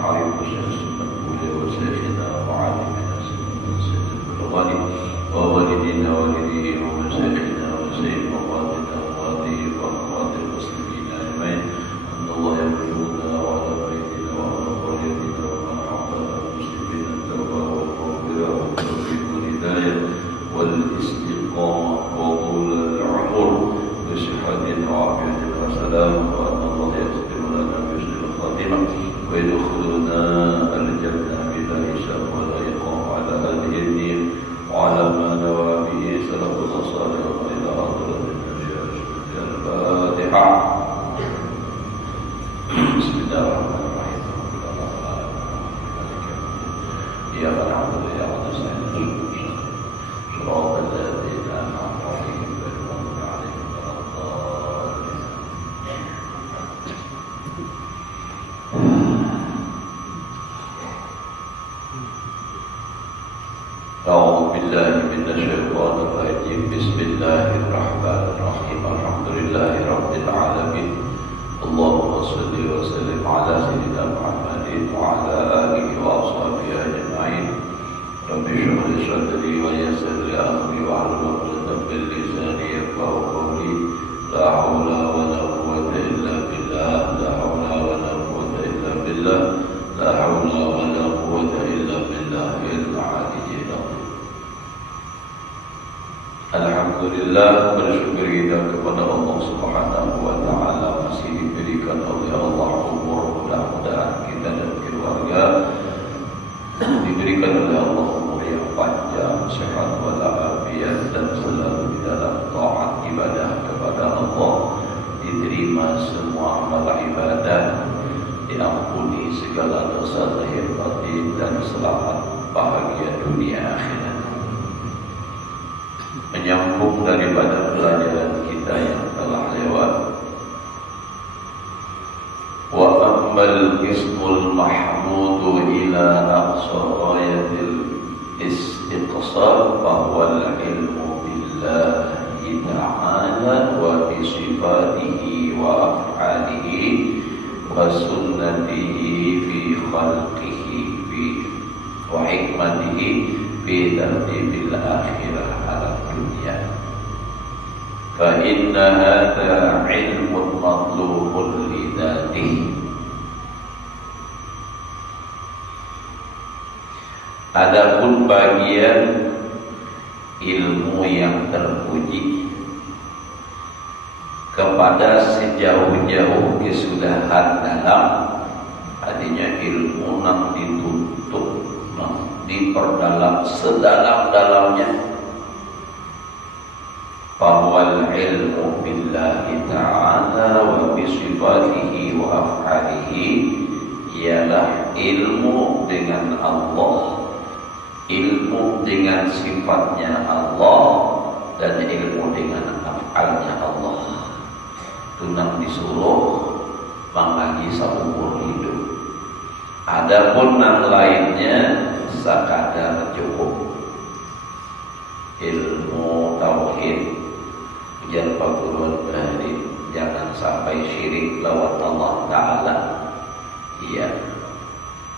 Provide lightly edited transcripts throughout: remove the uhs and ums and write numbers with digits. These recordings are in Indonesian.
Arif Syekh Sultan Mulia wa Syekhina wa alimina Sayyidina Al-Ghani wa walidina walidihi wa masyayikhina wa sayyidina wa qatina wa qadihi wa qatil muslimina ajmain. Allah yaquluna wa ala bayyina wa ala qawlina wa man a'bada muslimina tawbah wa qawbira wa tawfiq wal hidayah wal istiqamah wa qul al-umur bi sihhatin wa afiyatin wa salam wa anna Allah yaghfiru lana bi husnil khatimah wa yadkhuluna al-jannah bila hisab wa la iqam ala hadhihi an-niyyah wa ala ma nawa bihi salafus salih wa ila hadratin al-Fatihah. Bismillahirrahmanirrahim. Ya na'budu wa iyyaka nasta'in. Shiratal ladzina an'amta 'alaihim ghairil maghdubi 'alaihim waladdallin. A'udzu billahi minasy syaithanir rajim. Bismillahirrahmanirrahim. Alhamdulillahirabbil alamin. Allahumma salli wa sallim ala sayyidina Muhammadin wa ala alihi wa ashabihi ajma'in. Rabbi shrah li sadri wa yassir li amri wa hlul 'uqdatam min lisani yafqahu qawli. La haula wa la quwwata illa billah. La haula wa la quwwata illa billah. La haula wa la quwwata illa billahil aliyyil azim. Alhamdulillah, bersyukur kita kepada Allah Subhanahu wa taala masih diberikan oleh Allah umur, mudah-mudahan kita dan keluarga diberikan oleh Allah umur yang panjang, sehat walafiat dan selalu di dalam taat ibadah kepada Allah, diterima semua amal ibadah, diampuni segala dosa zahir batin dan selamat bahagia dunia akhirat. Menyambung daripada pelajaran kita yang telah lewat, wa ammal ismul mahmudu ila aqsa ghayatil istiqsar bahwa ilmu billahi ta'ala wa bi sifatihi wa af'alihi wa sunnatihi fi khalqihi wa hikmatihi fi tartibil akhirah ala dunia. Fa inna hadha ilmun matlubun li dzatihi. Adapun bagian ilmu yang terpuji kepada sejauh-jauh kesudahan dalam, artinya ilmu yang dituntut, diperdalam sedalam-dalamnya, bahwa ilmu billahi ta'ala wa bisifatihi wa af'alihi ialah ilmu dengan Allah, ilmu dengan sifatnya Allah, dan ilmu dengan af'alnya Allah. Tunang disuruh mengaji seumur hidup. Adapun yang lainnya sakadar cukup. Ilmu tauhid, ujar Fathul Bari, jangan sampai syirik lawan Allah Ta'ala. Iya,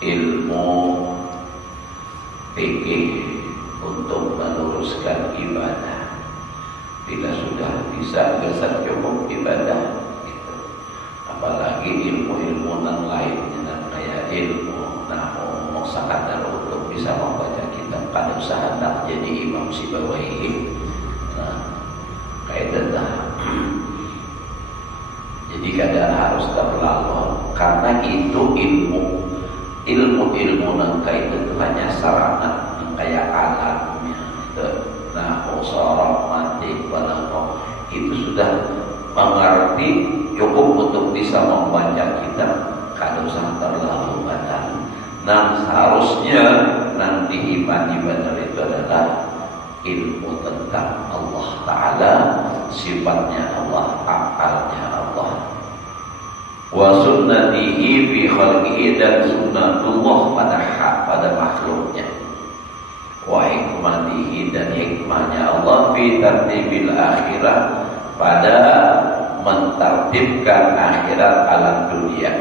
ilmu fikih untuk meluruskan ibadah. Bila sudah bisa besar cukup ibadah gitu. Apalagi ilmu-ilmu yang lainnya, kayak ilmu nahu sakadar untuk bisa membaca kitab, kada usah hendak jadi Imam Sibawaihi. Nah, kayak itu. Jadi kada harus terlalu, karena itu ilmu yang kayak itu hanya sarana, kayak alatnya. Nah, usaha mati balaghah itu sudah mengerti, cukup untuk bisa membaca kitab, kada usah terlalu banyak. Nah, seharusnya nanti iman benar itu adalah ilmu tentang Allah Ta'ala, sifatnya Allah, af'alnya Allah, wa sunnatihi fi khalqihi, dan sunnatullah pada makhluknya, wa hikmatihi, dan hikmahnya Allah fi tartibil akhirah, pada mentartibkan akhirat alam dunia.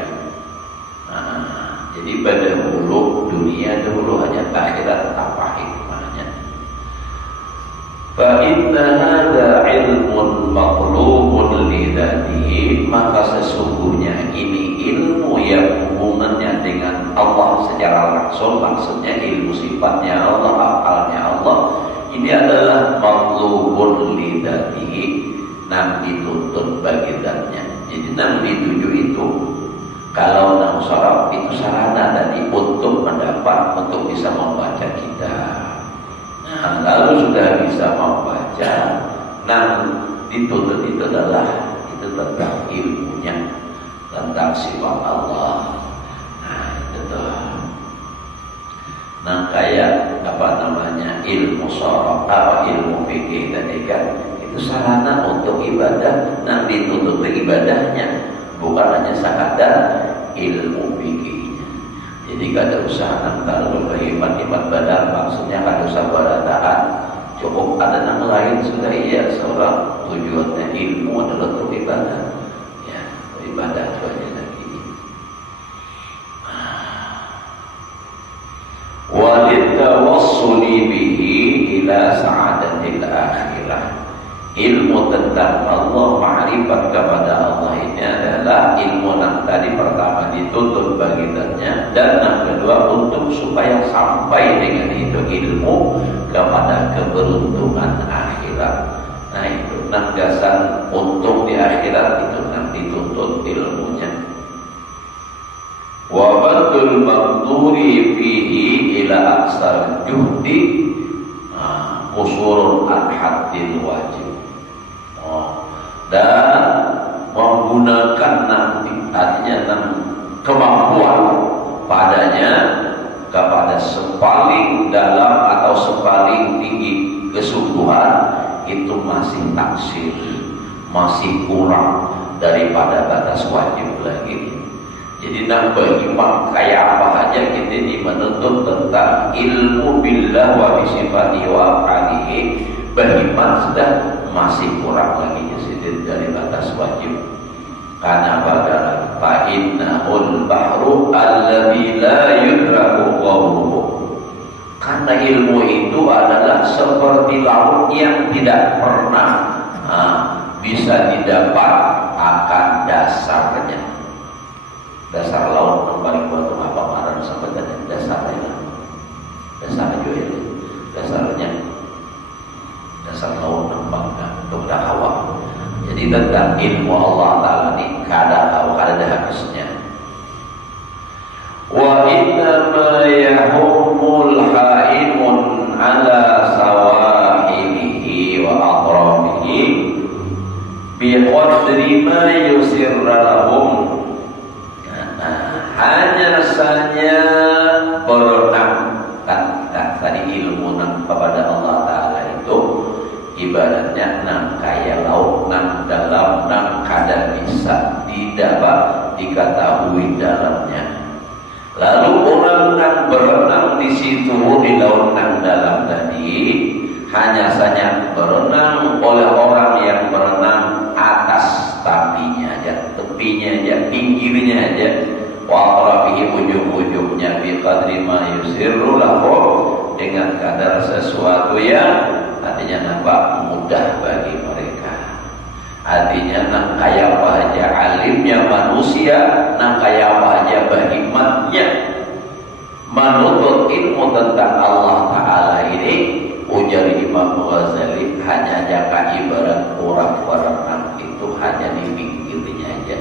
Jadi dahulu dunia, dahulu hanya akhirat, apa hikmahnya? Fa inna hadza ilmun maqlubun li dzatihi, maka sesungguhnya ini ilmu yang hubungannya dengan Allah secara langsung, maksudnya ilmu sifatnya Allah, afalnya Allah, ini adalah maqlubun li dzatihi, nam dituntut bagi zatnya. Jadi nam dituju itu kalau nam sorab itu sarana tadi untuk mendapat, untuk bisa membaca kita. Nah, lalu sudah bisa membaca, nah dituntut itu adalah itu tentang ilmunya, tentang sifat Allah. Nah itu tuh. Nah kayak apa namanya ilmu sorab, apa ilmu fikih tadi kan, itu sarana untuk ibadah. Nah dituntut ibadahnya, bukan hanya sekadar ilmu fikih. Jadi kada usah nanti berhemat-hemat badan, maksudnya kada usah berataan. Cukup ada nama lain sudah, iya seorang tujuannya ilmu adalah untuk ibadah. Ya, ibadah itu aja lagi. Walittawassuli bihi ila sa'adatil akhirah. Ilmu tentang Allah, ma'rifat kepada Allah ini adalah ilmu yang tadi pertama dituntut bagiannya, dan yang kedua untuk supaya sampai dengan itu ilmu kepada keberuntungan akhirat. Nah itu nanggasan untung di akhirat, itu nanti dituntut ilmunya. Wa badul maqduri fihi ila aksar juhdi qusurun al-haddil wajib. Dan menggunakan nanti artinya kemampuan padanya kepada sepaling dalam atau sepaling tinggi kesungguhan, itu masih taksir, masih kurang daripada batas wajib lagi. Jadi nambah iman kayak apa aja kita ini menuntut tentang ilmu billah wa bisifati wa af'alihi, beriman sudah masih kurang lagi dari batas wajib. Karena pada fa innahul bahru alladzi la yudraku qawluhu, karena ilmu itu adalah seperti laut yang tidak pernah bisa didapat akan dasarnya. Dasar laut paling buat apa marah sampai tadi dasarnya, dasar juga dasarnya, dasar laut nembangkan untuk dakwah. Jadi tentang ilmu Allah Ta'ala ini kada ada habisnya. Wa innama yahumul haimun ala sawahilihi wa aqramihi biqadri ma yusirra lahum. Hanya saja berenang kan tadi ilmu kepada Allah Ta'ala itu ibaratnya nang kaya laut, nang dalam, nang kada bisa didapat diketahui dalamnya. Lalu orang nang berenang di situ di laut nang dalam tadi hanya saja berenang oleh orang yang berenang atas tapinya aja, tepinya aja, pinggirnya aja. Wa aqrabihi, ujung-ujungnya bi qadri ma yusirru lahu, dengan kadar sesuatu yang artinya nampak mudah bagi mereka. Artinya nang kaya apa aja alimnya manusia, nang kaya apa aja berhikmatnya menuntut ilmu tentang Allah Ta'ala ini, ujar Imam Ghazali, hanya jaka ibarat orang berenang itu hanya di pinggirnya aja,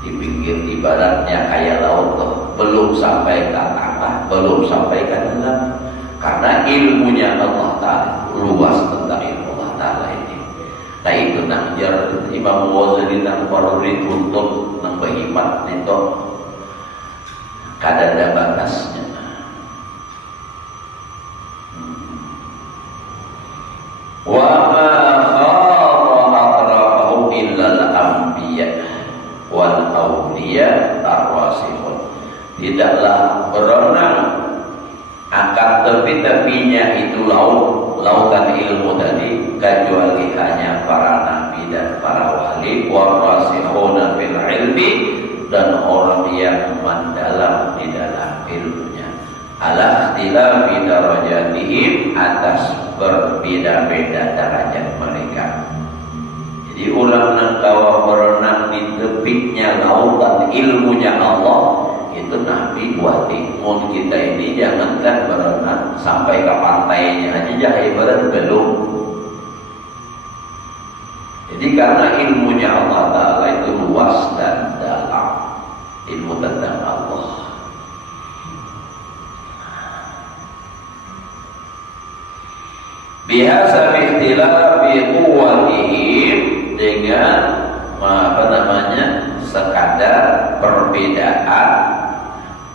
di pinggir ibaratnya kayak laut, belum sampai ke tengah, belum sampai ke dalam. Karena ilmunya Allah Ta'ala luas tentang ilmu Allah Ta'ala ini. Nah itu nang jar Imam Ghazali nang baru dituntut nang berhikmat itu kada ada batasnya. Wa ma khara aqrabahum illa al-anbiya wal awliya ar-rasikhun. Tidaklah berenang akan tepi-tepinya itu lautan ilmu tadi kecuali hanya para nabi dan para wali, warasikhuna fil ilmi, dan orang yang mendalam di dalam ilmunya. Ala ikhtilafi darajatihim, atas berbeda-beda derajat mereka. Jadi orang yang kawa berenang di tebiknya lautan ilmunya Allah, itu Nabi buati. Mun kita ini jangankan berenang sampai ke pantainya aja jahai berenang belum. Jadi karena ilmunya Allah Ta'ala itu luas dan dalam, ilmu tentang Allah. Biasa bikhtilafi quwwatihim, dengan sekadar perbedaan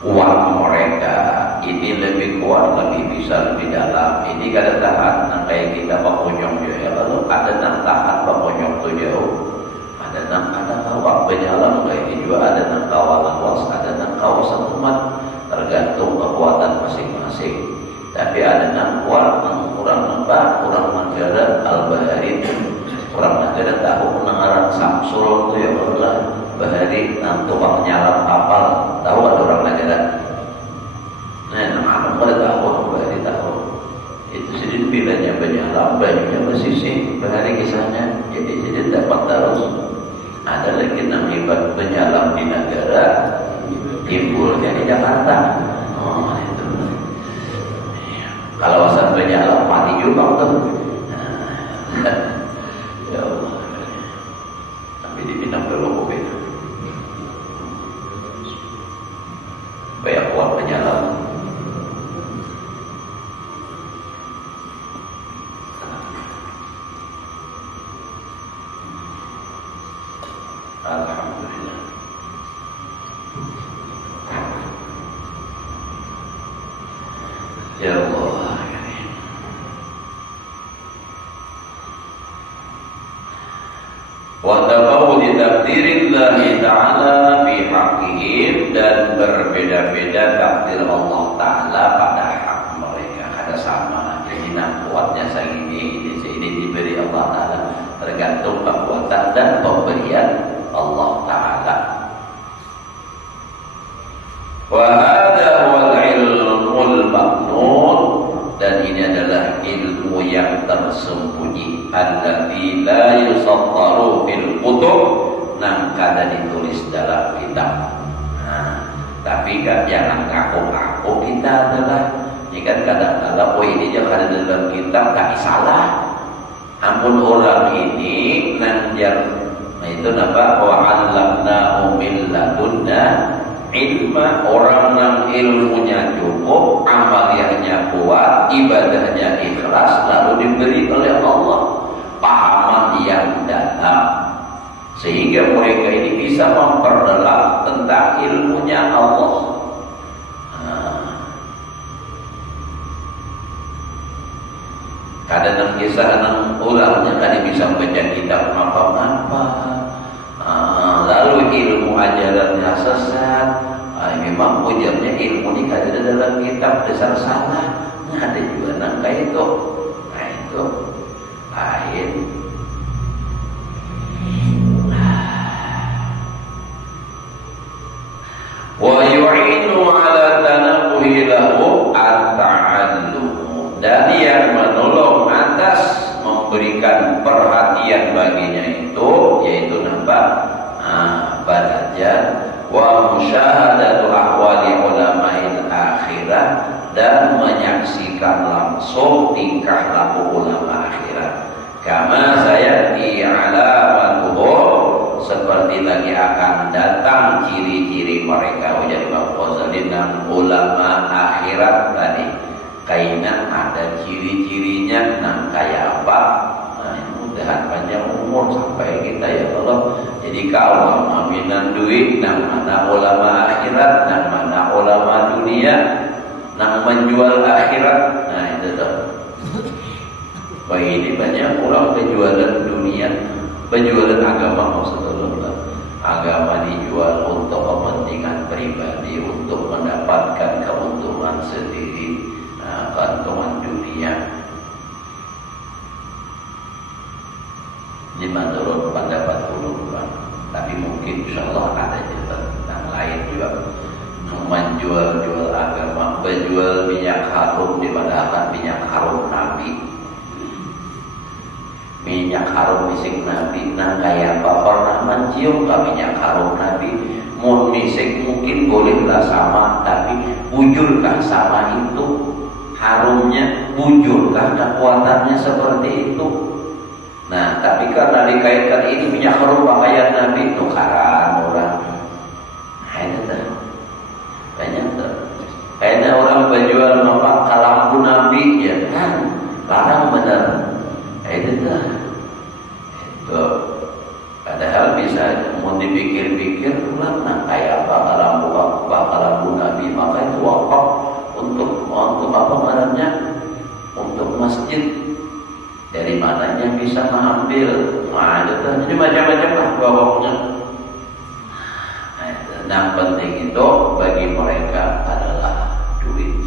kuat mereka. Ini lebih kuat, lebih bisa, lebih dalam. Ini kada tahan nang kayak kita pakunyong ya. Lalu ada nang tahan pakunyong tuh jauh. Ada kawak berjalan kayak ini juga, ada nang kawal lawas, ada nang kawal setumat, tergantung kekuatan masing-masing. Tapi ada nang kuat, nang kurang nembak, kurang menjaga al-bahari. Orang negara tahu mendengaran Samsul itu ya Allah bahari nang tukang nyalam kapal, tahu ada orang negara. Nah, nama pada tahu, bahari tahu. Itu sedikit bedanya penyalam, bajunya bersisih, bahari kisahnya. Jadi dapat terus. Ada lagi nang hebat penyalam di negara, timbulnya di Jakarta. Oh itu. Kalau asal penyalam mati juga tuh. Ya Allah, tapi di Pinang berlaku beda. Banyak kuat penyalam. Alhamdulillah. Ya Allah. Wa tafawudi takdirillahi ta'ala fi haqqihim, dan berbeda-beda takdir Allah Ta'ala pada hak mereka. Kada sama. Jadi nak kuatnya segini, ini diberi Allah Ta'ala, tergantung kekuatan dan pemberian Allah Ta'ala. Wa hadha huwal ilmul maknun, dan ini adalah ilmu yang tersembunyi, alladzi la yusattaru fil kutub, nang kada ditulis dalam kitab. Nah, tapi kan jangan ngaku-ngaku kita adalah, ini kan kadang-kadang oh ini jangan ada dalam kitab, tak salah. Ampun orang ini nanjar, nah itu napa wa 'allamnahu min ladunna ilma, orang yang ilmunya cukup, amaliyahnya kuat, ibadahnya ikhlas, lalu diberi oleh Allah pahaman yang dalam, sehingga mereka ini bisa memperdalam tentang ilmunya Allah. Kadang kisah nang ulangnya tadi bisa baca kitab apa-apa. Lalu ilmu ajarannya sesat. Memang ujarnya ilmu ini ada dalam kitab dasar salah. Nah, ada juga nang kayak itu. Nah itu lain. Wa yu'inu ala tanabbuhi lahu at-ta'allum, dan yang menolong atas memberikan perhatian baginya itu yaitu nampak belajar wa musyahadatu ahwali ulama'il akhirah, dan menyaksikan langsung tingkah laku ulama akhirat. Kama sayati alamatuhum, seperti lagi akan datang ciri-ciri mereka. Ujar Imam Ghazali dan ulama akhirat tadi kaina ada ciri-cirinya, nang kayak apa. Mudahan panjang umur sampai kita ya Allah. Jadi kalau aminan duit, nang mana ulama akhirat, nang mana ulama dunia, nang menjual akhirat. Nah itu tuh. Wah ini banyak orang penjualan dunia, penjualan agama maksudnya. Agama dijual untuk kepentingan pribadi, untuk mendapatkan keuntungan sendiri, keuntungan dunia. Ini menurut pendapat ulama, tapi mungkin insya Allah ada jalan. menjual-jual agama, menjual minyak harum dipadahkan minyak harum Nabi. Minyak harum misik Nabi, nah kayak apa pernah mencium ke minyak harum Nabi? Mun misik mungkin bolehlah sama, tapi bujurkah sama itu harumnya? Bujurkah kekuatannya seperti itu? Nah, tapi karena dikaitkan ini minyak harum pakaian Nabi, tukaran orang. Itu dah. Banyak tuh. Kayaknya orang berjual nampak kalambu Nabi, ya kan? Larang benar. Itu dah. Itu. Padahal bisa mau dipikir-pikir, nah kayak apa kalambu Nabi, maka itu wakaf untuk apa namanya? Untuk masjid. Dari mananya bisa mengambil? Nah, itu tuh. Jadi macam-macam lah wakafnya. Yang penting itu bagi mereka adalah duit.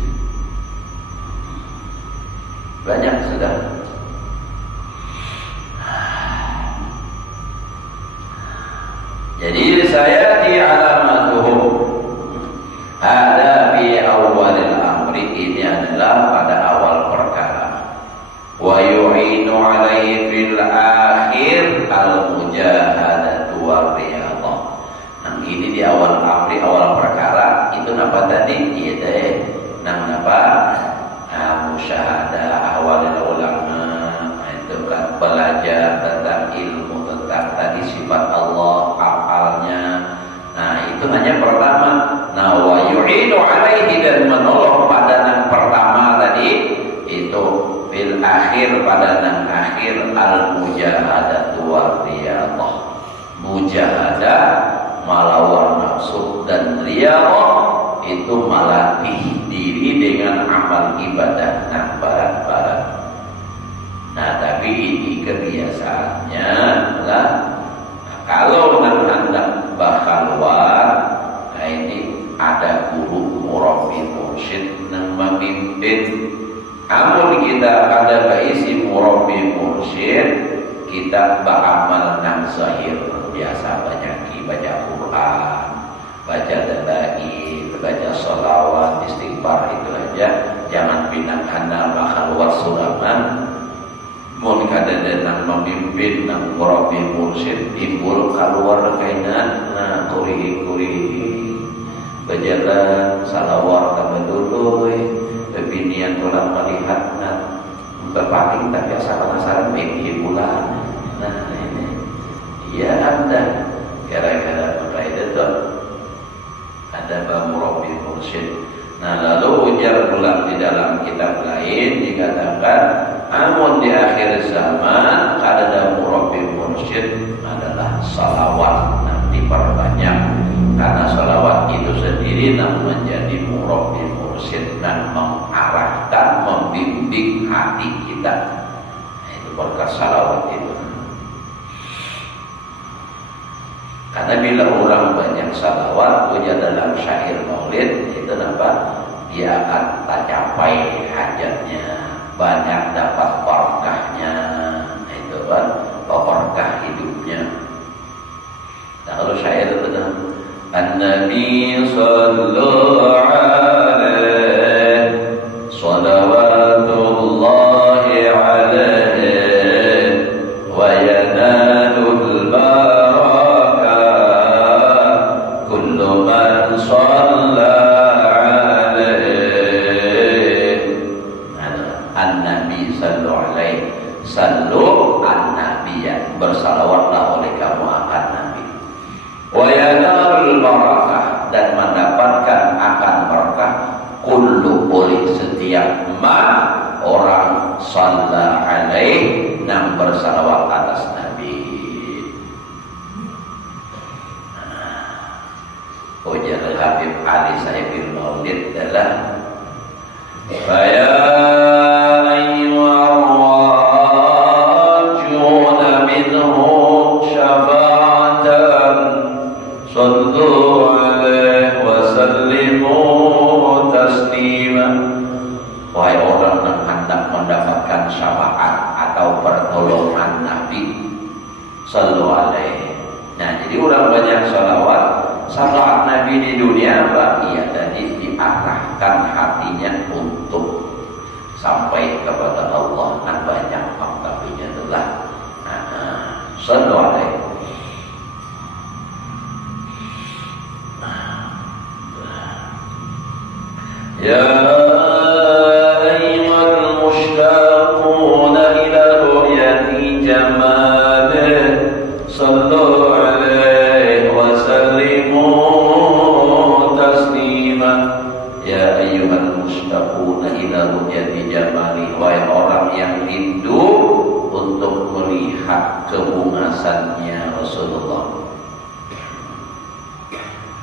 Banyak sudah. Jadi saya di alamatuhum ada fi awalil amri, ini adalah pada awal perkara. Wa yu'inu alaihi fil akhir al-mujahadatu wa riyadhah. Nah, ini di awal amri, awal perkara itu apa tadi? Itu apa? Musyahadah awalil ulama, itu kan belajar tentang ilmu, tentang tadi sifat Allah, hafalnya. Nah, itu hanya pertama. Nah, wa yu'inu alaihi, dan menolong pada yang pertama tadi itu fil akhir, pada yang akhir al-mujahadatu wa riyadhah. Mujahadah melawan nafsu, dan riyadhah itu melatih diri dengan amal ibadah yang barat-barat. Nah, tapi ini kebiasaannya adalah kalau hendak bakhalwat, nah ini ada guru murabbi mursyid yang memimpin. Amun kita ada baisi murabbi mursyid, kita beramal nang zahir, biasa baca Quran, baca dalail, baca sholawat, istighfar, itu aja. Jangan pindah-pindah bakhalwat suraman. Mun kada denang memimpin nang murabbi mursyid, timbul keluar kainan, nah kuri berjalan salawat kabaduluy, bebinian ulang melihat, nah berpaling tak biasa penasaran mimpi bulan. Nah ini ya Anda gara-gara itu ada murabbi mursyid. Nah, lalu ujar ulang di dalam kitab lain dikatakan, amun di akhir zaman ada murabbi mursyid adalah salawat. Nah, diperbanyak karena salawat itu sendiri menjadi murabbi mursyid dan mengarahkan, membimbing hati kita. Nah, itu berkat salawat itu. Karena bila orang banyak salawat, punya dalam syair maulid, itu apa? Dia akan tercapai hajatnya, banyak dapat barakahnya, itu kan, barakah hidupnya. Nah, kalau syair itu kan, An-Nabi sallallahu alaihi salawatullahi alaihi wa yanalul bersalawatlah oleh kamu akan Nabi. Wa yanalul barakah, dan mendapatkan akan berkah kullu oleh setiap orang sallallahu alaihi yang bersalawat atas Nabi. Ujar Habib Ali Sayyid bin Maulid adalah wahai orang yang hendak mendapatkan syafaat atau pertolongan Nabi sallallahu alaihi. Nah, jadi orang banyak salawat Nabi di dunia apa? Iya, tadi di diarahkan hatinya untuk sampai kepada Allah. Nah, banyak faktabinya adalah sallu alaihi. Ya ayyuhal mushtaquna ila ru'yati jamalih sallu alaihi wa sallimu taslima. Ya ayyuhal mushtaquna ila ru'yati jamalih, wahai orang yang rindu untuk melihat kebungasannya Rasulullah.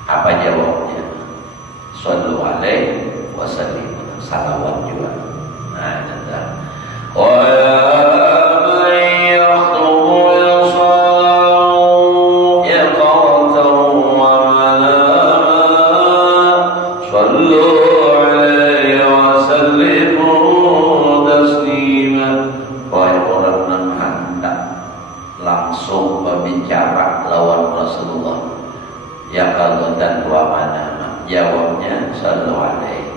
Apa jawabnya? Sallu alaihi wasallim, salawat juga. Nah, tentang wa man yakhtubul salam yaqatan wa manama sallu alaihi wasallimu taslima. Wahai orang yang hendak langsung berbicara lawan Rasulullah, yaqatan wa manama, jawabnya sallu alaihi.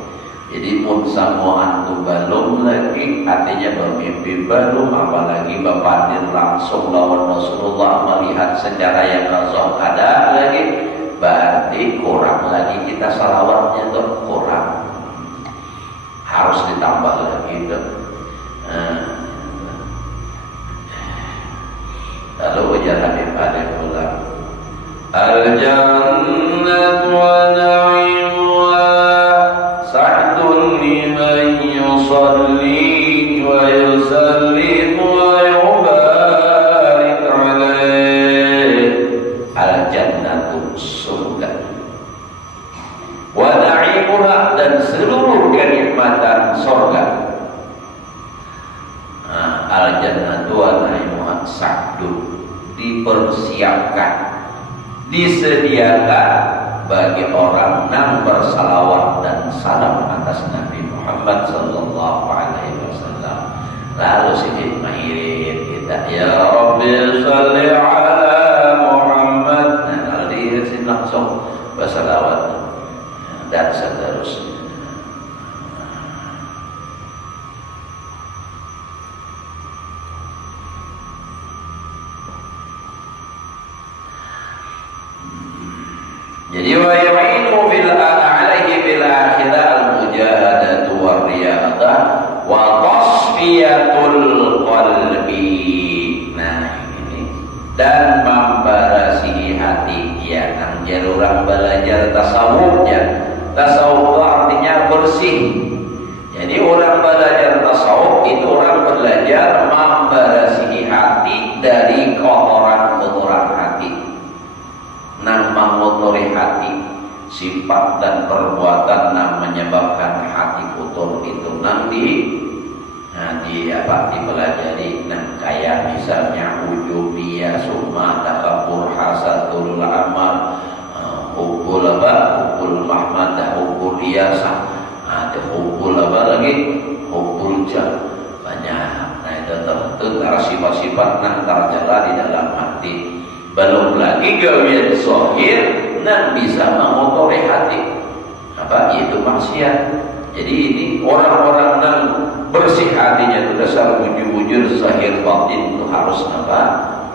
Jadi mun samoan tu belum lagi, artinya bermimpi belum, apalagi berpadir langsung lawan Rasulullah, melihat secara yang langsung ada lagi, berarti kurang lagi kita salawatnya tuh, kurang, harus ditambah lagi tuh. Lalu ujar Habib Adem ulang, al-jannatu wa na'imuha sa'dun liman yusalli wa yusallim wa yubarik alaih. Al-jannatu, surga, wa na'imuha, dan seluruh kenikmatan surga. Al-jannatu wa na'imuha sa'dun, dipersiapkan, disediakan bagi orang yang bersalawat dan salam atas Nabi Muhammad sallallahu alaihi wasallam. Lalu sedikit mengirit kita, ya Rabbi shalli ala Muhammad. Nah, lalu diirit langsung bersalawat dan seterusnya. Jadi wa yu'inu fil alaihi fil akhirah al-mujahadatu war riyadah wa tasfiyatul qalbi. Nah, ini dan membarasi hati ya, nang orang belajar tasawufnya. Tasawuf itu artinya bersih. Jadi orang belajar tasawuf itu orang belajar membarasi hati dari kotoran-kotoran hati. Nang mengotori hati, sifat dan perbuatan nang menyebabkan hati kotor itu nang dipelajari. Nang kayak misalnya ujubiyah, summa takabur, hasadul amal, hubul mahmadah, hubul riyasah, ada hubul apa lagi, hubul jah, banyak. Nah, itu tertentu sifat-sifat nang terjala di dalam hati. Belum lagi gawian zahir yang bisa mengotori hati, apa itu maksiat. Jadi ini orang-orang yang bersih hatinya itu dasar bujur-bujur zahir batin itu harus apa?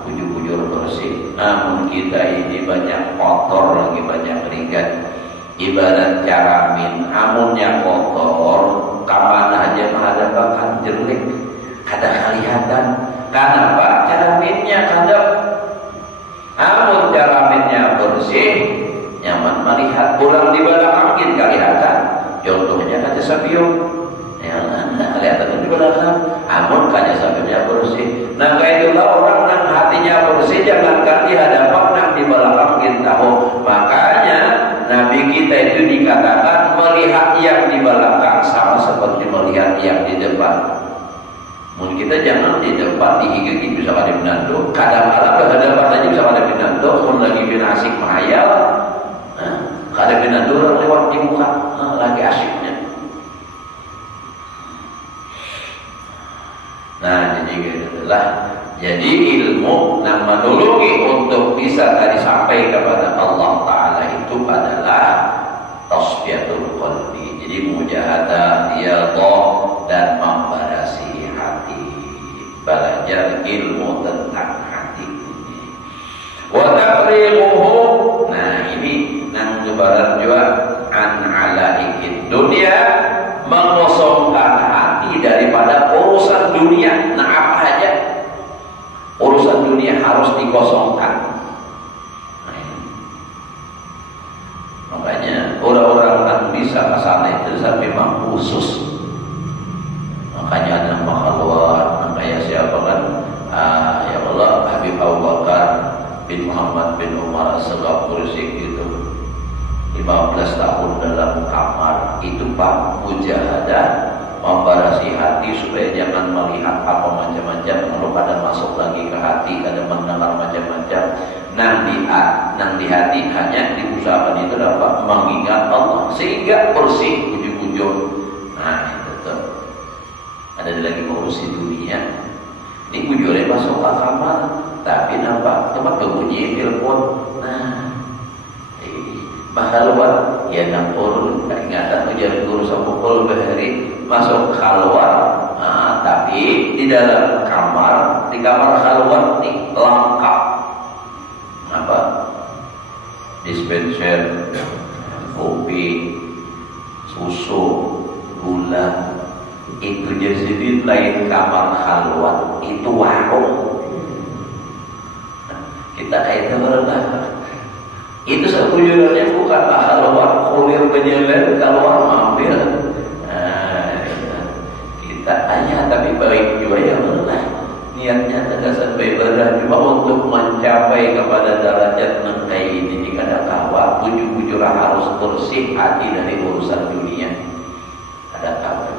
Bujur-bujur bersih. Namun kita ini banyak kotor lagi, banyak ringan. Ibarat caramin, amunnya kotor, kapan aja menghadapakan jelek, kada kelihatan. Kenapa? Caraminnya kadang. Namun caraminnya bersih, nyaman melihat, pulang di belakang angin kelihatan. Contohnya kaca sapion, ya, kelihatan di belakang. Namun kaca sapionnya bersih. Nah, kayak itulah orang yang hatinya bersih, jangankan di hadapan, yang di belakang kita tahu. Makanya Nabi kita itu dikatakan melihat yang di belakang sama seperti melihat yang di depan. Mungkin kita jangan di depan dihigit bisa pada binando, kadang-kadang berhadapan aja bisa pada binando, pun lagi bin asik menghayal, kadang binando orang lewat di muka, lagi asiknya. Nah, jadi ilmu yang menolongi untuk bisa tadi sampai kepada Allah Ta'ala itu adalah tasfiyatul qalbi, mujahadah, riyadhah, dan membarasi hati. Belajar ilmu tentang hati ini. Wa tafrimuhu, nah ini nang kebaran juga an alaikid dunia, mengosongkan hati daripada urusan dunia. Nah apa aja urusan dunia harus dikosongkan. Makanya orang-orang yang bisa ke sana itu memang khusus. Makanya ada makhluk, kayak siapa kan? Ya Allah, Habib Abu Bakar bin Muhammad bin Umar As-Sagafursi gitu. 15 tahun dalam kamar itu Pak, mujahadah, membarasi hati supaya jangan melihat apa macam-macam. Kalau pada masuk lagi ke hati, ada mendengar macam-macam. Nang di hati hanya diusahakan itu dapat mengingat Allah sehingga bersih ujung-ujung. Nah itu tuh. Ada lagi mengurusi dunia. Ini bujurnya masuk ke kamar, tapi nampak tempat berbunyi telepon. Nah, halwat ya nampur ingatan ujar guru sapukul bahari masuk halwat. Nah, tapi di dalam kamar, di kamar halwat nih lengkap apa dispenser, kopi, susu, gula. Itu jadi lain kamar halwat, itu warung. Kita kayak berenang. Itu sebujurnya bukan halwat kulir berjalan keluar mampir. Kita tanya tapi baik juga ya benar. Niatnya tegasan beribadah cuma untuk mencapai kepada derajat kayak ini. Jika ada kawan, bujur-bujur harus bersih hati dari urusan dunia. Ada kawan.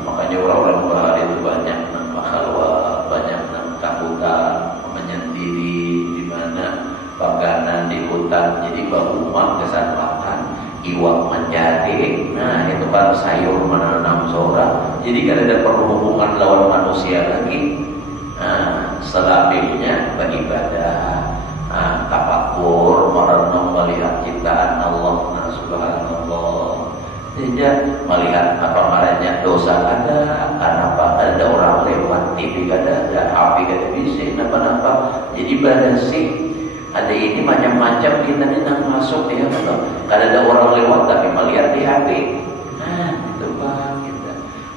Makanya orang-orang bahar itu banyak halwat, banyak kabutan, menyendiri di mana baganan di hutan. Jadi rumah kesan makan, iwak menjadi. Nah itu kan sayur menanam seorang. Jadi kan ada perhubungan lawan manusia lagi. Nah, selebihnya beribadah, tafakur, merenung melihat ciptaan Allah Subhanallah. Sehingga melihat apa marahnya dosa ada, karena apa ada orang lewat TV ada HP ada bisa apa-apa. Jadi berasih. Ada ini macam-macam kita ini nang masuk ya kalau ada orang lewat tapi melihat di HP. Nah itu Pak kita.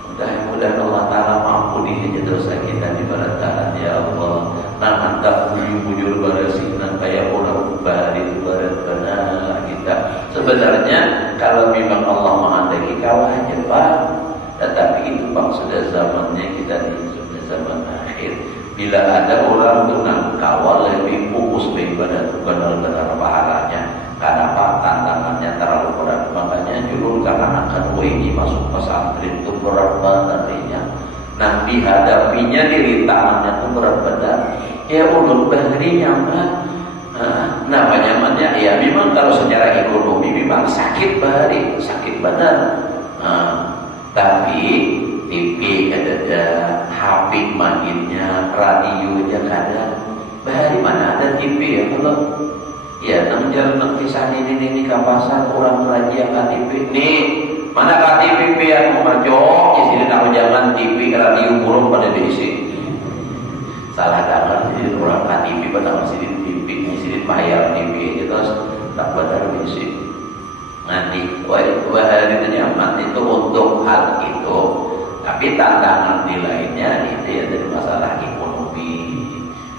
Mudah-mudahan Allah Ta'ala mampuni aja dosa kita di baratan ya Allah. Nah mantap bujur-bujur barasi nang kayak orang bahari itu barat benar kita. Sebenarnya kalau memang Allah menghendaki kawannya Pak, tetapi itu Pak sudah zamannya kita ini sudah zaman akhir. Bila ada orang tenang kawal lebih fokus daripada benar-benar pahalanya. Karena apa? Tantangannya terlalu berat. Makanya jurul karena akan ini masuk pesantren itu berat banget artinya. Nah dihadapinya di rintangannya itu berat banget. Ya ulun bahari nyaman. Namanya ya memang kalau secara ekonomi memang sakit bahari, sakit benar. Tapi TV ada, HP mainnya, radionya ada. Bahari mana ada TV ya kalau ya nang jalan kisah ini kapasan orang raja KTV nih mana KTV yang memajok di sini nak jangan TV radio burung pada diisi salah dengar jadi orang KTV pada sini TV di sini bayar TV itu terus tak pada diisi nanti wah itu nyaman itu untuk hal itu. Tapi tantangan di lainnya itu ya dari masalah ekonomi.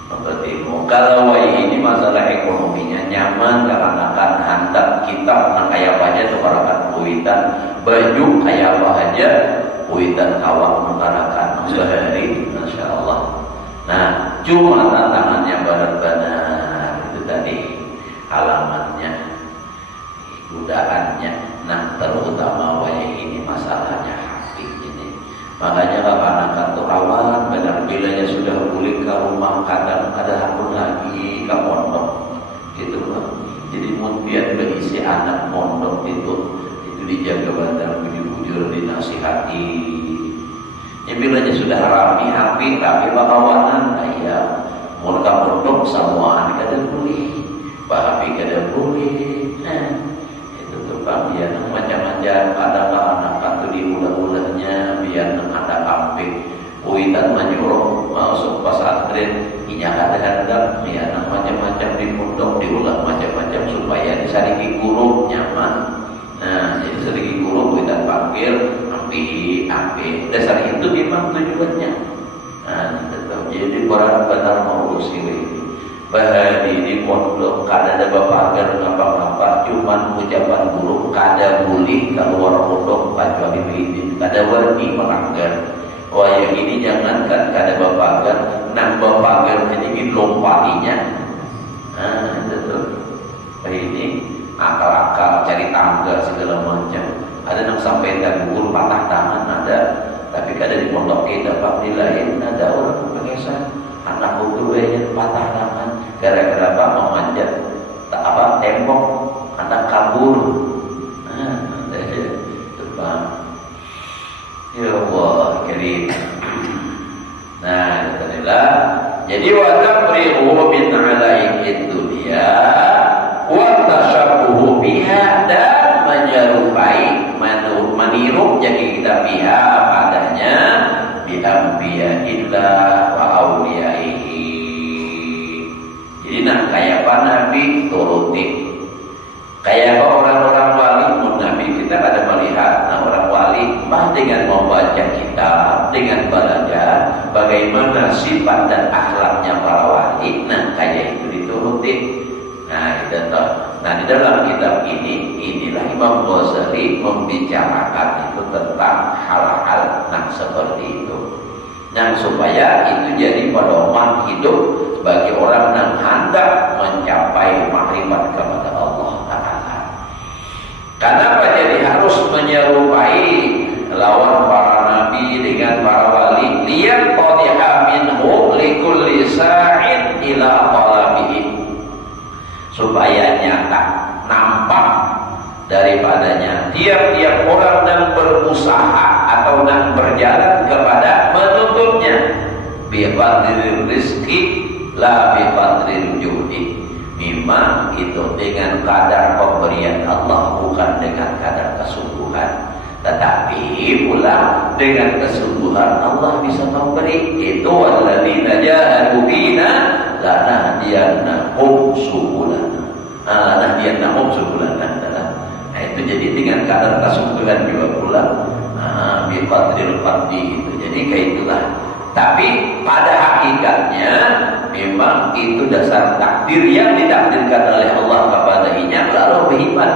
Seperti kalau ini masalah ekonominya nyaman karena akan hantar kita kayak apa aja tukarakan kuitan baju kayak apa aja kuitan kawak mengarakan sehari Masya Allah. Nah cuma tantangannya benar-benar itu tadi halamannya godaannya. Nah terutama wayang ini masalahnya. Makanya anak-anak tuh awan benar bilanya sudah pulih ke rumah kadang ada hakun lagi ke pondok gitu loh. Jadi biar berisi anak pondok itu dijaga benar bujur-bujur dinasihati. Ya bilanya sudah rami api tapi bakawanan ya mau ke pondok semua anak ada pulih, bahapi ada pulih. Itu tuh Pak ya namanya macam-macam, kadang anak katu diulah-ulahnya biar ada kamping. Uitan menyuruh masuk pesantren, inya kadang-kadang ya macam-macam di pondok diulah macam-macam supaya disadiki guru nyaman. Nah, jadi sedikit guru uitan panggil ambil dasar itu memang tujuannya. Nah, tetap jadi orang benar mau ini. Bahari di pondok kada ada bapak agar ngapa-ngapa, cuman ucapan guru kada boleh keluar pondok kecuali berizin, kada wajib melanggar. Wah yang ini jangankan kada bapak agar, nang bapak agar sedikit lompatinya. Nah, itu ini akal-akal cari tangga segala macam. Ada yang sampaikan guru patah tangan ada, tapi kada di pondok kita pak lain ada orang pengesan anak guru yang patah tangan gara-gara apa memanjat tembok anak kabur. Nah, ada depan. Ya Allah karim. Nah, itulah. Jadi wa tabrihu min alaikid dunya wa tashabbuhu biha, dan menyerupai meniru jadi kita biha padanya bi anbiya'illah wa awliyaihi. Jadi nak kayak apa Nabi turuti, kayak apa orang-orang wali mun Nabi kita pada melihat orang wali dengan membaca kitab, dengan belajar bagaimana sifat dan akhlaknya para wali. Nah kayak itu dituruti. Nah itu toh. Nah di dalam kitab ini inilah Imam Ghazali membicarakan itu tentang hal-hal nah seperti itu. Yang supaya itu jadi pedoman hidup bagi orang yang hendak mencapai makrifat kepada Allah Ta'ala. Kenapa jadi harus menyerupai lawan para nabi dengan para wali? Lihat qadiha minhu likulli sa'in ila talabihi, supaya nyata nampak daripadanya tiap-tiap orang yang berusaha atau yang berjalan kepada menuntutnya biqadril rizki la biqadril juhdi. Memang itu dengan kadar pemberian Allah, bukan dengan kadar kesungguhan. Tetapi pula dengan kesungguhan Allah bisa memberi. Itu walladzina jahadu bina lanahdiyannahum subulana. Lanahdiyannahum subulana. Nah itu jadi dengan kadar kesungguhan juga pula. Biqadril qadri itu. Jadi kayak itulah. Tapi pada hakikatnya memang itu dasar takdir yang ditakdirkan oleh Allah kepadanya lalu beriman.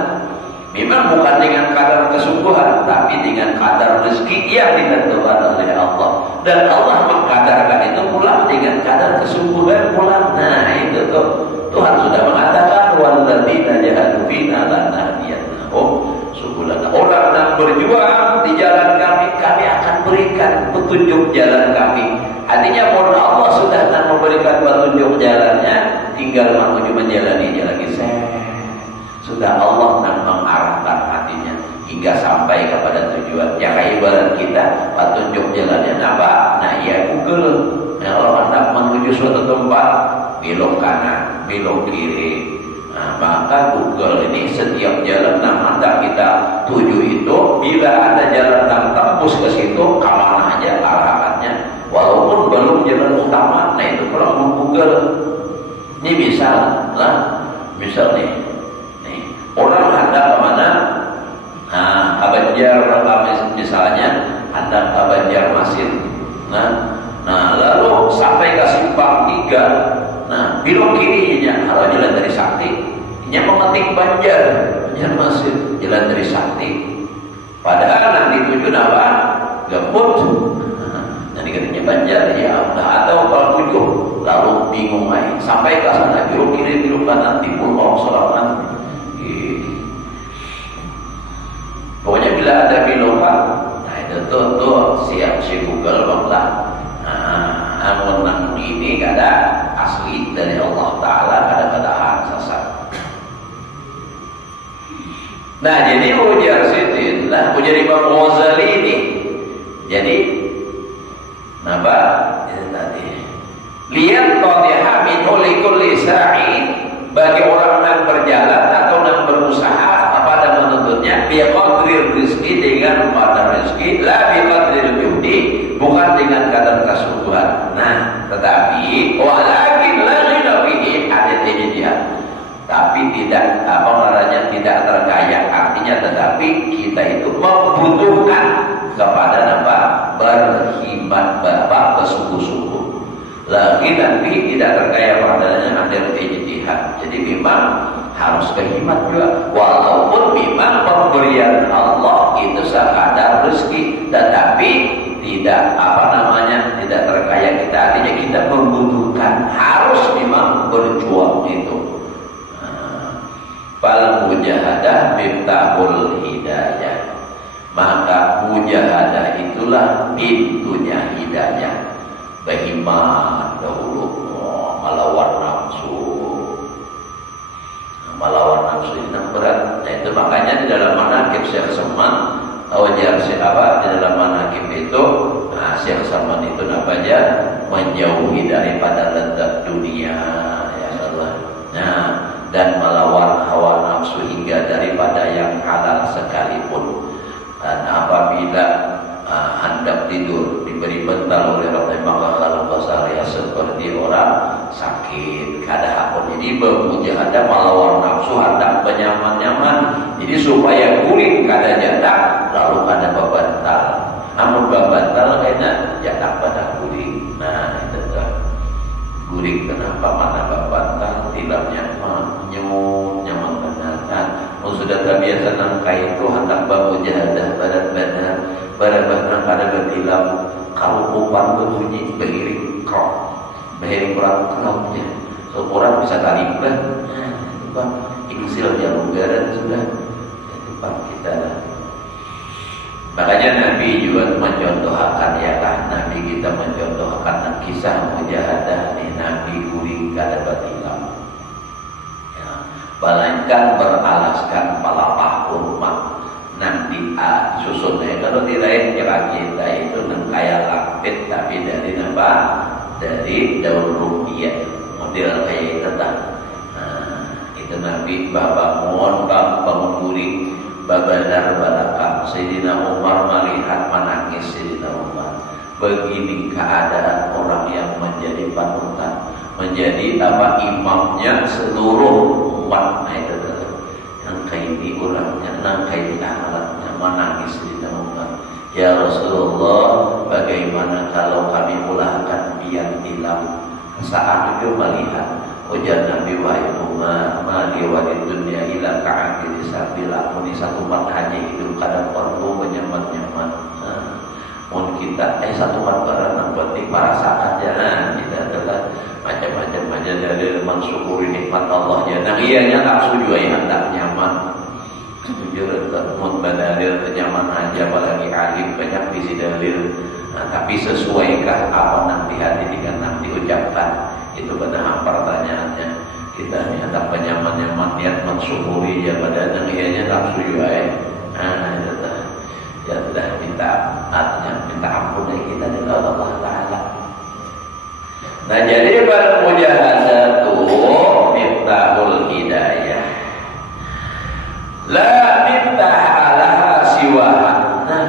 Memang bukan dengan kadar kesungguhan, tapi dengan kadar rezeki yang ditentukan oleh Allah. Dan Allah mengkadarkan itu pula dengan kadar kesungguhan pula. Nah itu tuh Tuhan sudah mengatakan walladzina jahadu fina lanahdiyannahum subulana. Orang yang berjuang di jalan kami, kami akan berikan petunjuk jalan kami. Artinya mohon Allah sudah memberikan petunjuk jalannya, tinggal menuju menjalani jalan saya. Sudah Allah yang mengarahkan hatinya hingga sampai kepada tujuan. Yang kayak ibarat kita petunjuk jalannya apa? Nah ya Google. Nah, kalau hendak menuju suatu tempat, belok kanan, belok kiri. Nah, maka Google ini setiap jalan yang hendak kita tuju itu, bila ada jalan yang tembus ke situ, kemana aja arahannya. Walaupun belum jalan utama, nah itu kalau Google. Ini misal nih, orang hendak kemana? Nah, Banjar misalnya hendak ke Banjarmasin. Nah, lalu sampai ke simpang 3. Nah, belok kirinya kalau jalan dari Sakti, nya memetik Banjarmasin, jalan dari Sakti. Padahal nanti tujuan apa? Gemput. Jadi katanya Banjar ya udah, atau kalau tujuh lalu bingung aja sampai ke sana belok kiri belok kanan timur selatan. Pokoknya bila ada belokan, nah itu tuh siap si Google banglah. Namun ini kada asli dari Allah Ta'ala, kada sesat. Nah jadi ujar sitin lah, ujar Imam Ghazali ini. Jadi napa? Itu tadi. Lihat qadiha minhu likulli sa'i, bagi orang yang berjalan atau yang berusaha pada menuntutnya biqadri dengan pada rezeki, la biqadril judi, bukan dengan kadar kesubuhan. Nah, tetapi walakin la ghina fihi ada ijtihad. Tapi tidak tidak terkaya, artinya tetapi kita itu membutuhkan kepada apa? Berkhidmat bapak bersungguh-sungguh. Lagi nanti tidak terkaya padanya ada ijtihad. Jadi memang harus kehimat juga. Walaupun memang pemberian Allah itu sekadar rezeki, tetapi tidak tidak terkaya kita. Artinya kita membutuhkan, harus memang berjuang itu. Fal mujahadah miftahul hidayah. Maka mujahadah itulah pintunya hidayah. Berhimat dahulu, melawan nafsu. Melawan nafsu ini berat. Nah, itu makanya di dalam manaqib Syekh Saman, di dalam manaqib itu, Syekh Saman itu namanya menjauhi daripada lezat dunia, ya Allah. Nah, dan melawan hawa nafsu hingga daripada yang halal sekalipun. Dan apabila hendak tidur diberi bantal oleh Rabb, maka kalau basar ya seperti orang sakit kada hakun. Jadi bermujahadah melawan nafsu hendak benyaman-nyaman. Jadi supaya guring kada jadak lalu kada bebantal. Namun bebantal kena jadak pada guring. Nah, itu kan guring kenapa mana bebantal tidak nyaman, nyaman benar. Sudah terbiasa nangkai itu hendak bermujahadah benar-benar pada berbilang kalau kupang berbunyi beriring krok, beriring kroknya, seorang bisa tarik insil yang ugaran sudah itu pak kita lah. Makanya Nabi juga mencontohkan Nabi kita mencontohkan kisah mujahadah ini. Nabi guring kada berbilang, melainkan beralaskan palapah umat. Nanti susunnya kalau tidak kira kita itu kaya lapit, tapi dari apa? Dari daun rupiah model kayak itu tak. Itu Nabi bangun guring babadar balakam. Sayyidina Umar melihat menangis Sayyidina Umar. Begini keadaan orang yang menjadi panutan, menjadi imamnya seluruh umat. Nah, itu ini orangnya nangkai alatnya menangis di dalam. Ya Rasulullah, bagaimana kalau kami pulangkan biang hilang? Saat itu melihat ujar Nabi wahai Umar, mali wa dunia ila ka'akhir sabila. Muni satu mat hanya hidup kadang perlu nyaman-nyaman. Mun kita satu mat karena berarti parasakan jalan kita adalah macam-macam aja dari mensyukuri nikmat Allah ya. Nah ianya nafsu juga yang hendak nyaman. Jujur mun badalil kenyaman aja, apalagi alim banyak bisi dalil. Nah, tapi sesuaikah apa nanti hati dengan nanti ucapkan? Itu benar pertanyaannya. Kita ini hendak penyaman-nyaman niat mensyukuri ya, padahal ianya nafsu juga ya. Nah itu ya sudah minta ampun dari kita dari Allah Ta'ala. Nah jadi bermujahadah itu miftahul hidayah, la miftah alaha siwaha. Nah,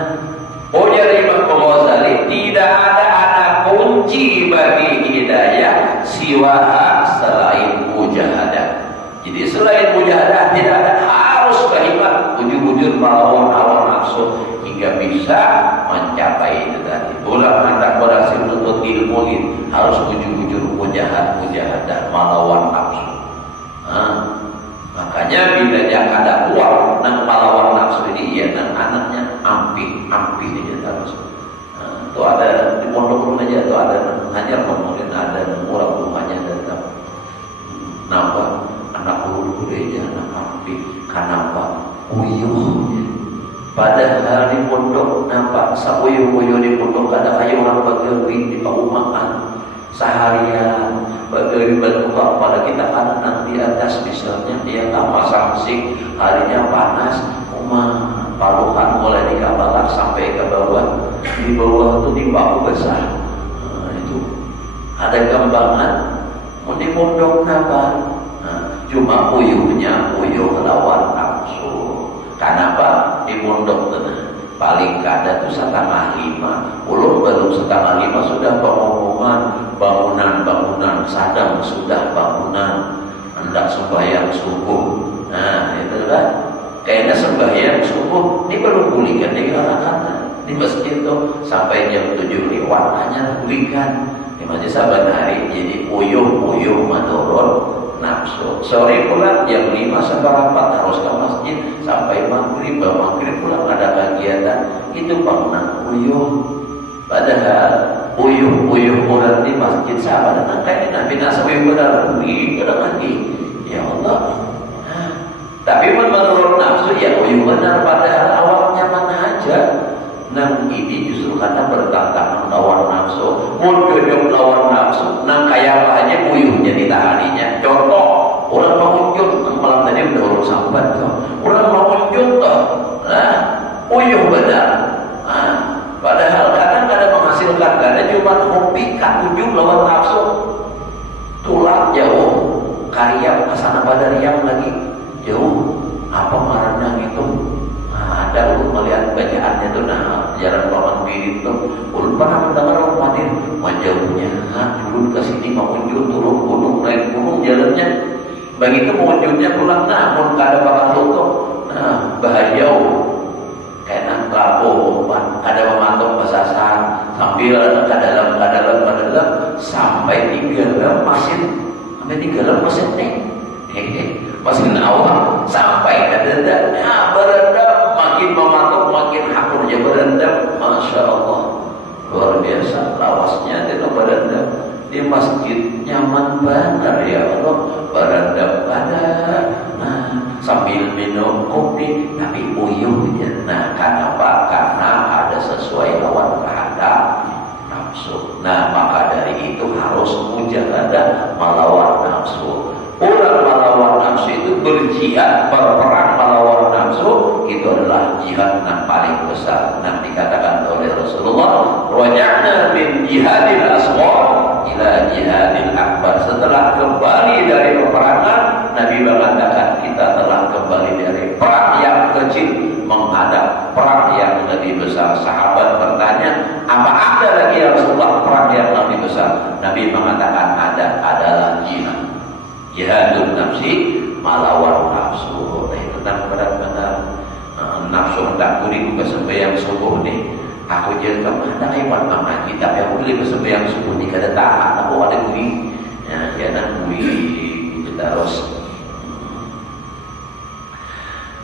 ujar Imam Ghazali, tidak ada kunci bagi hidayah siwaha selain mujahadah. Jadi selain mujahadah tidak ada, harus berkhidmat ujur-ujur melawan hawa nafsu hingga bisa mencapai itu tadi. Ulang hendak berhasil menuntut ilmu ini harus ujur-ujur mujahadah melawan nafsu. Makanya bila yang ada uang nang melawan nafsu ini ya nang anaknya ampi dia terus. Itu ada di pondok aja tuh ada hanya mungkin ada orang rumahnya datang. Nambah anak guru gereja anak ampi kenapa uyuh. Padahal di pondok nampak sauyuh-uyuh di pondok ada kayu orang bagawi di paumahan seharian bagawi berbuka pada kita kanan nanti atas misalnya dia tak pasang sing harinya panas palukan mulai dikabalak sampai ke bawah, di bawah itu di bau besar. Itu ada gambaran di pondok nampak cuma uyuhnya uyuh lawan nafsu. Kenapa di pondok paling kada tuh 4:30. Ulun baru 4:30 sudah pengumuman bangunan sadang sudah bangunan hendak sembahyang subuh. Nah itu kan kayaknya sembahyang subuh ini belum pulihkan di anak-anak di masjid tuh sampai jam 7 lewat hanya pulihkan di masjid saban hari. Jadi uyuh madorot nafsu. Sore pula jam 5 seperempat harus ke masjid sampai maghrib pula ada kegiatan. Itu bangunan uyuh. Padahal uyuh orang di masjid sahabat kayak Nabi Nasawi berarti lagi ya Allah. Tapi menurut nafsu ya uyuh benar, padahal awalnya mana aja. Nah ini justru karena bertentangan lawan nafsu. Mundur lawan nafsu. Nah kayak apa aja uyuhnya ditahaninya. Contoh orang mau unjut, malam tadi udah urut sambat tuh. Orang mau unjut tuh, nah uyuh benar. Nah, padahal kadang-kadang menghasilkan karena cuma hobi ujung lawan nafsu. Tulang jauh, karya kesana pada riang lagi jauh. Apa marahnya itu? Nah, ada ulun melihat bacaannya itu, nah jalan paman wirid itu. Ulun pernah mendengar orang mati menjauhnya. Turun ke sini mau ujung, turun gunung, naik gunung jalannya. Begitu mewujudnya pulang, namun kada bakal tutup. Nah bahaya. Kayak lapo, ada memantok basasan sambil ke dalam sampai 3 lem mesin nih. Mesin awal sampai ke dadanya berendam, makin memantok makin hakur ya berendam. Masya Allah luar biasa lawasnya itu berendam. Di masjid nyaman banget ya Allah, berendam pada. Nah sambil minum kopi tapi uyuh ya. Nah kenapa? Karena ada sesuai lawan kehendak nafsu. Nah maka dari itu harus mujahadah melawan nafsu. Orang melawan nafsu itu berjihad, berperang melawan nafsu itu adalah jihad yang paling besar. Nah dikatakan oleh Rasulullah, raja'na min jihadil asghar ila jihadil akbar. Setelah kembali dari peperangan, Nabi mengatakan kita telah kembali dari perang yang kecil menghadap perang yang lebih besar. Sahabat bertanya, apa ada lagi ya Rasulullah perang yang lebih besar? Nabi mengatakan adalah jihadun nafsi melawan nafsu. Nah itu benar-benar nafsu hendak kuring ke sembahyang subuh nih. Aku jadi kemana hewan mengaji, tapi aku beli ke sembahyang subuh nih kada tahan. Aku ada kuring, ya jangan kuring kita harus.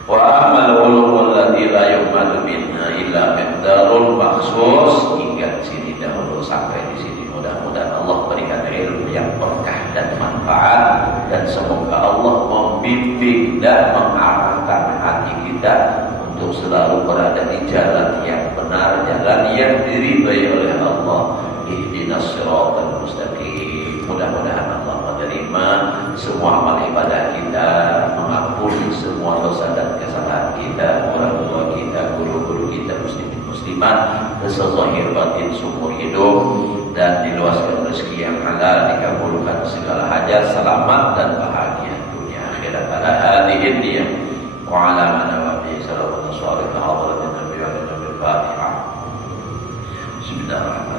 Wa amal ulul ladzi la yu'madu minna illa miqdarul makhsus. Hingga sini dahulu sampai di sini. Mudah-mudahan Allah berikan ilmu yang berkah dan manfaat, dan semoga Allah membimbing dan mengarahkan hati kita untuk selalu berada di jalan yang benar, jalan yang diridhai oleh Allah. Ihdinas siratal mustaqim. Mudah-mudahan Allah menerima semua amal ibadah kita, mengampuni semua dosa dan kesalahan kita, orang tua kita, guru-guru kita, muslimin muslimat, sezahir batin seumur hidup, dan diluaskan rezeki yang halal, dikabulkan segala hajat, selamat dan bahagia dunia akhirat. Ala hadhihi niyah wa ala man nabi sallallahu alaihi wa sallam. Bismillahirrahmanirrahim.